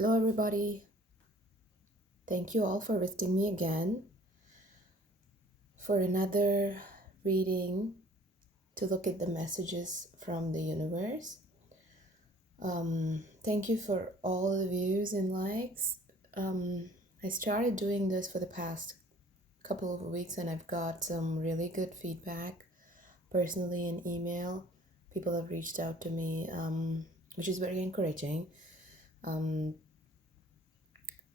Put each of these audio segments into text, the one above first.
Hello, everybody. Thank you all for visiting me again for another reading to look at the messages from the universe. Thank you for all the views and likes. I started doing this for the past couple of weeks and I've got some really good feedback personally in email. People have reached out to me, which is very encouraging.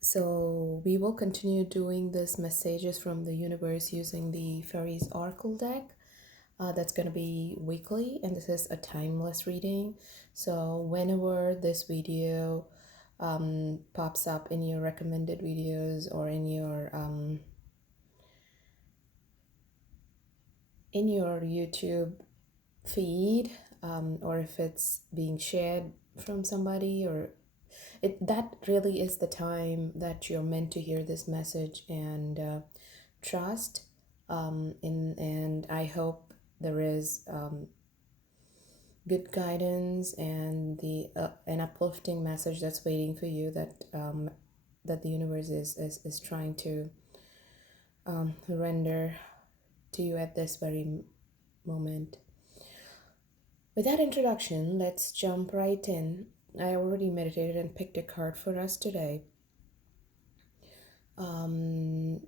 So we will continue doing this messages from the universe using the Fairies Oracle deck. That's going to be weekly, and this is a timeless reading. So whenever this video pops up in your recommended videos or in your YouTube feed, or if it's being shared from somebody, or that really is the time that you're meant to hear this message and trust and I hope there is good guidance and an uplifting message that's waiting for you, that the universe is trying to render to you at this very moment. With that introduction, let's jump right in. I already meditated and picked a card for us today.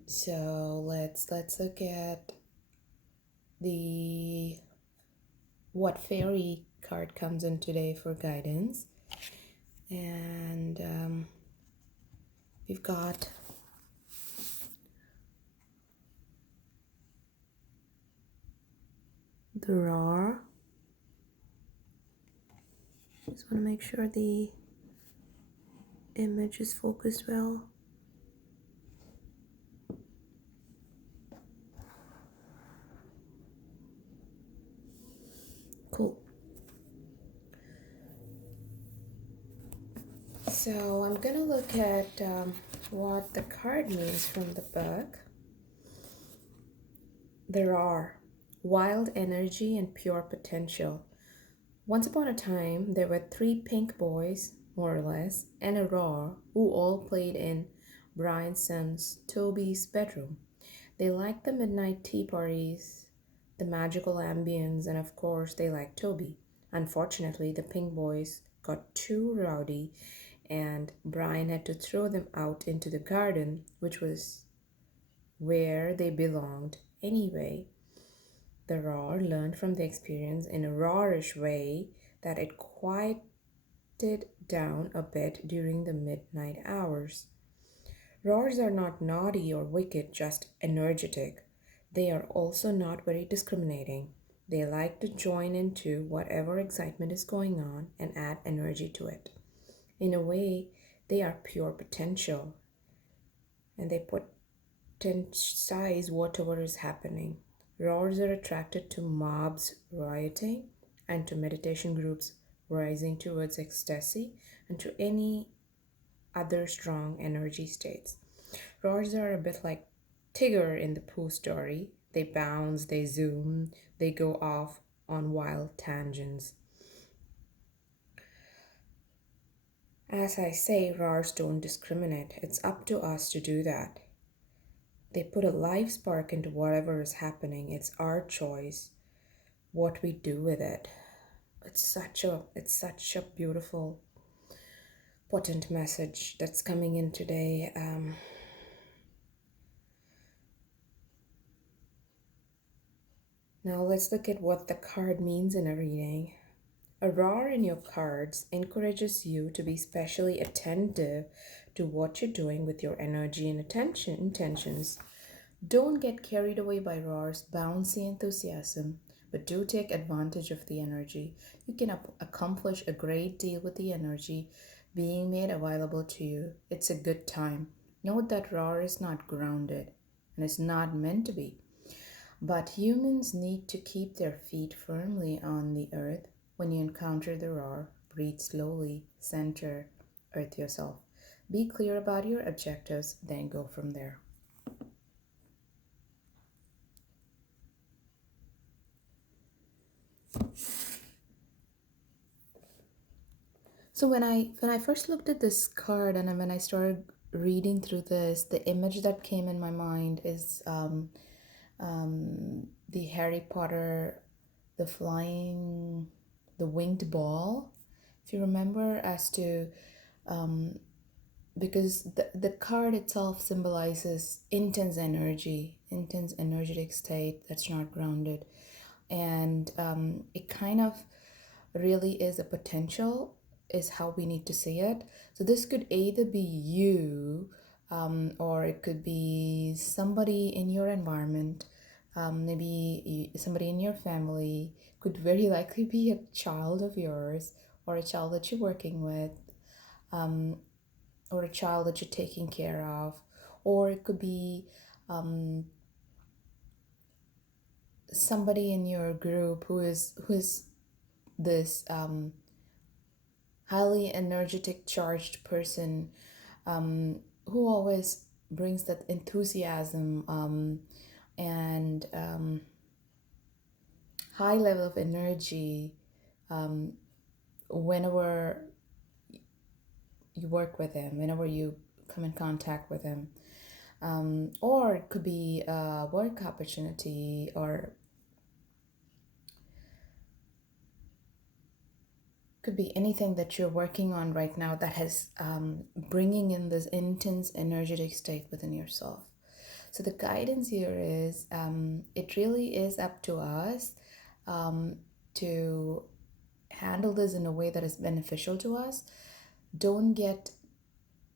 So let's look at what fairy card comes in today for guidance. And we've got the Rarr. Just want to make sure the image is focused well. Cool. So I'm gonna look at what the card means from the book. The Rarr, wild energy and pure potential. Once upon a time, there were 3 pink boys, more or less, and Aurore, who all played in Brian's son's Toby's bedroom. They liked the midnight tea parties, the magical ambience, and of course, they liked Toby. Unfortunately, the pink boys got too rowdy, and Brian had to throw them out into the garden, which was where they belonged anyway. The Rarr learned from the experience in a rawish way that it quieted down a bit during the midnight hours. Rarrs are not naughty or wicked, just energetic. They are also not very discriminating. They like to join into whatever excitement is going on and add energy to it. In a way, they are pure potential, and they potentialize whatever is happening. Rarrs are attracted to mobs rioting and to meditation groups rising towards ecstasy and to any other strong energy states. Rarrs are a bit like Tigger in the Pooh story. They bounce, they zoom, they go off on wild tangents. As I say, Rarrs don't discriminate. It's up to us to do that. They put a life spark into whatever is happening. It's our choice what we do with it. It's such a beautiful, potent message that's coming in today. Now let's look at what the card means in a reading. A Rarr in your cards encourages you to be specially attentive to what you're doing with your energy and intentions. Don't get carried away by Rarr's bouncy enthusiasm, but do take advantage of the energy. You can accomplish a great deal with the energy being made available to you. It's a good time. Note that Rarr is not grounded and is not meant to be. But humans need to keep their feet firmly on the earth. When you encounter the Rarr, breathe slowly, center, earth yourself. Be clear about your objectives, then go from there. So when I first looked at this card, and when I started reading through this, the image that came in my mind is the Harry Potter, the flying, the winged ball. If you remember, as to because the card itself symbolizes intense energetic state that's not grounded, and it kind of really is a potential, is how we need to see it. So this could either be you, or it could be somebody in your environment, maybe somebody in your family, could very likely be a child of yours, or a child that you're working with, or a child that you're taking care of, or it could be somebody in your group who is this highly energetic charged person, who always brings that enthusiasm, and high level of energy, whenever you work with him, whenever you come in contact with him. Or it could be a work opportunity, or could be anything that you're working on right now that has bringing in this intense energetic state within yourself. So the guidance here is, it really is up to us, to handle this in a way that is beneficial to us. Don't get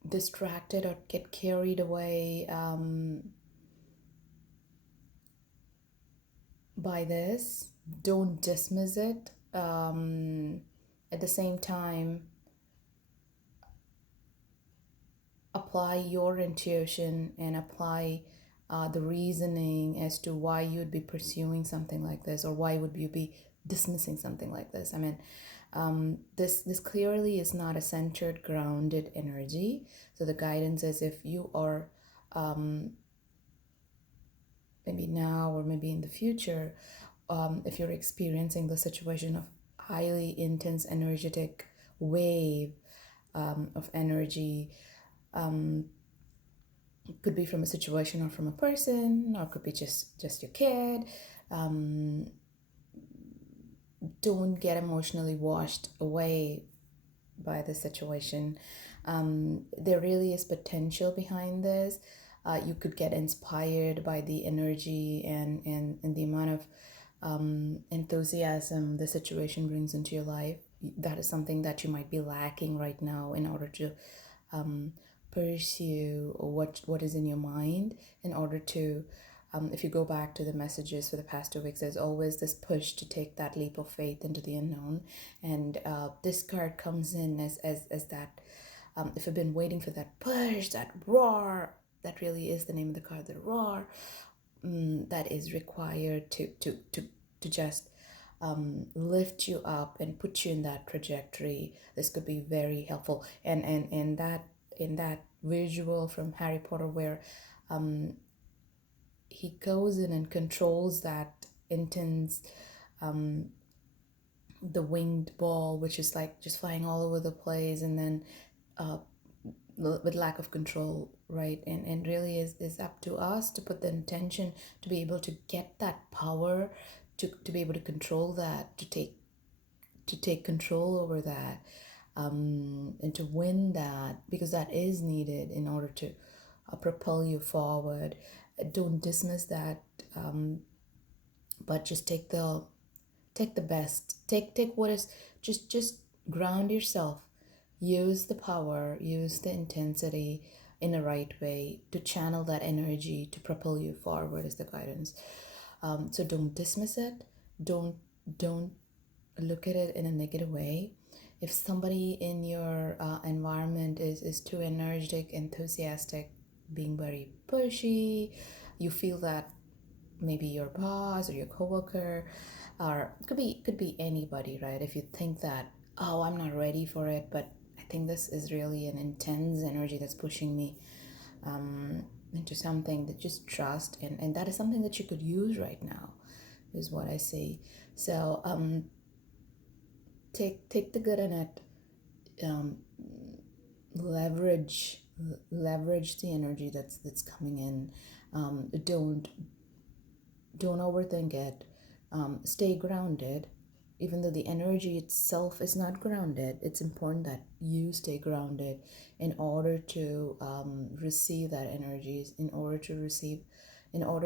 distracted or get carried away by this. Don't dismiss it. At the same time, apply your intuition and apply the reasoning as to why you'd be pursuing something like this, or why would you be dismissing something like this. I mean, this clearly is not a centered, grounded energy. So the guidance is, if you are maybe now or maybe in the future, if you're experiencing the situation of highly intense energetic wave of energy, it could be from a situation or from a person, or it could be just your kid. Don't get emotionally washed away by the situation. There really is potential behind this. You could get inspired by the energy and the amount of enthusiasm the situation brings into your life. That is something that you might be lacking right now in order to pursue what is in your mind, in order to if you go back to the messages for the past 2 weeks, there's always this push to take that leap of faith into the unknown. And this card comes in as that, if you've been waiting for that push, that roar, that really is the name of the card, the roar, that is required to just lift you up and put you in that trajectory. This could be very helpful. And in that visual from Harry Potter, where he goes in and controls that intense, the winged ball, which is like just flying all over the place, and then with lack of control, right? And really is up to us to put the intention to be able to get that power, to be able to control that, to take control over that, and to win that, because that is needed in order to propel you forward. Don't dismiss that, but just take the best. Take what is, just ground yourself. Use the power, use the intensity in the right way to channel that energy to propel you forward, is the guidance. So don't dismiss it. Don't look at it in a negative way. If somebody in your environment is too energetic, enthusiastic, being very pushy, you feel that maybe your boss or your coworker, or could be anybody, right? If you think that, oh, I'm not ready for it, but I think this is really an intense energy that's pushing me into something, that just trust, and that is something that you could use right now, is what I see. So take the good in it. um, leverage leverage the energy that's coming in. Don't overthink it. Stay grounded. Even though the energy itself is not grounded, it's important that you stay grounded in order to receive that energy, in order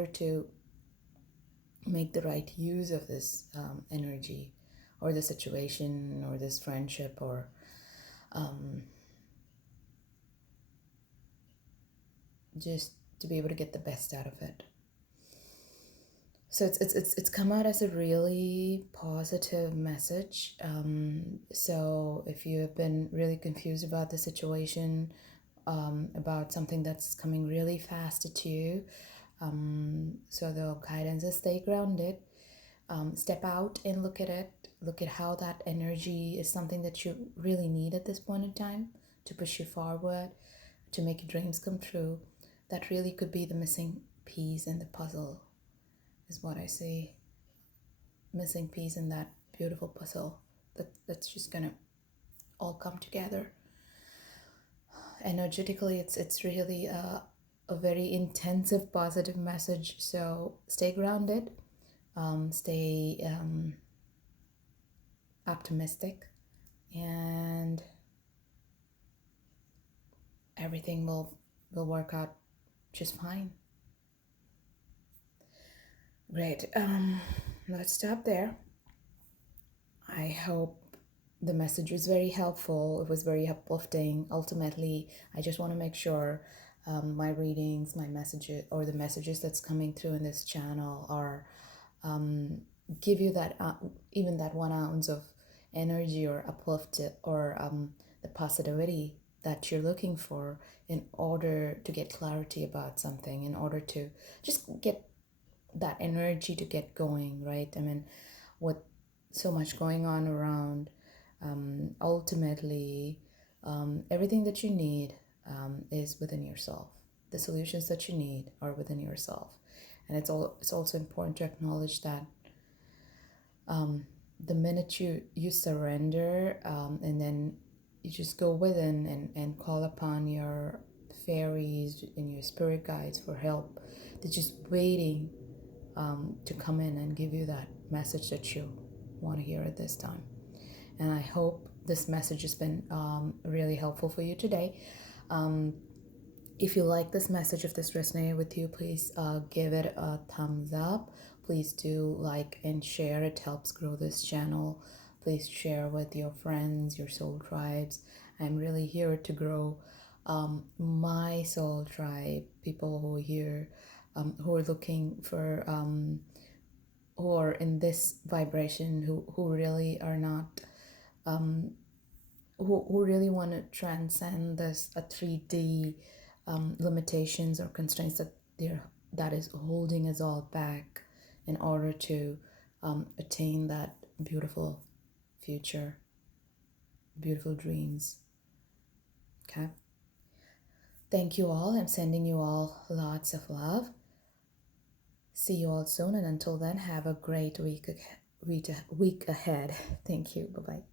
to make the right use of this energy, or the situation, or this friendship, or just to be able to get the best out of it. So it's come out as a really positive message. So if you have been really confused about the situation, about something that's coming really fast at you, so the guidance is stay grounded. Step out and look at it. Look at how that energy is something that you really need at this point in time to push you forward, to make your dreams come true. That really could be the missing piece in the puzzle, is what I see. Missing piece in that beautiful puzzle that's just gonna all come together. Energetically, it's really a very intensive positive message. So stay grounded, stay optimistic, and everything will work out just fine. Great. Let's stop there. I hope the message was very helpful. It was very uplifting. Ultimately, I just want to make sure my readings, my messages, or the messages that's coming through in this channel are give you that even that 1 ounce of energy, or uplift, or the positivity that you're looking for, in order to get clarity about something, in order to just get that energy to get going, right? I mean, with so much going on around, ultimately, everything that you need is within yourself. The solutions that you need are within yourself, and it's also important to acknowledge that the minute you surrender, and then you just go within and call upon your fairies and your spirit guides for help. They're just waiting to come in and give you that message that you want to hear at this time. And I hope this message has been really helpful for you today. If you like this message, if this resonated with you, please give it a thumbs up. Please do like and share. It helps grow this channel. Please share with your friends, your soul tribes. I'm really here to grow my soul tribe, people who are here, who are looking for, who are in this vibration, who really are not, who really want to transcend this 3D limitations or constraints that is holding us all back, in order to attain that beautiful future, beautiful dreams. Okay. Thank you all. I'm sending you all lots of love. See you all soon, and until then, have a great week ahead. Thank you. Bye bye.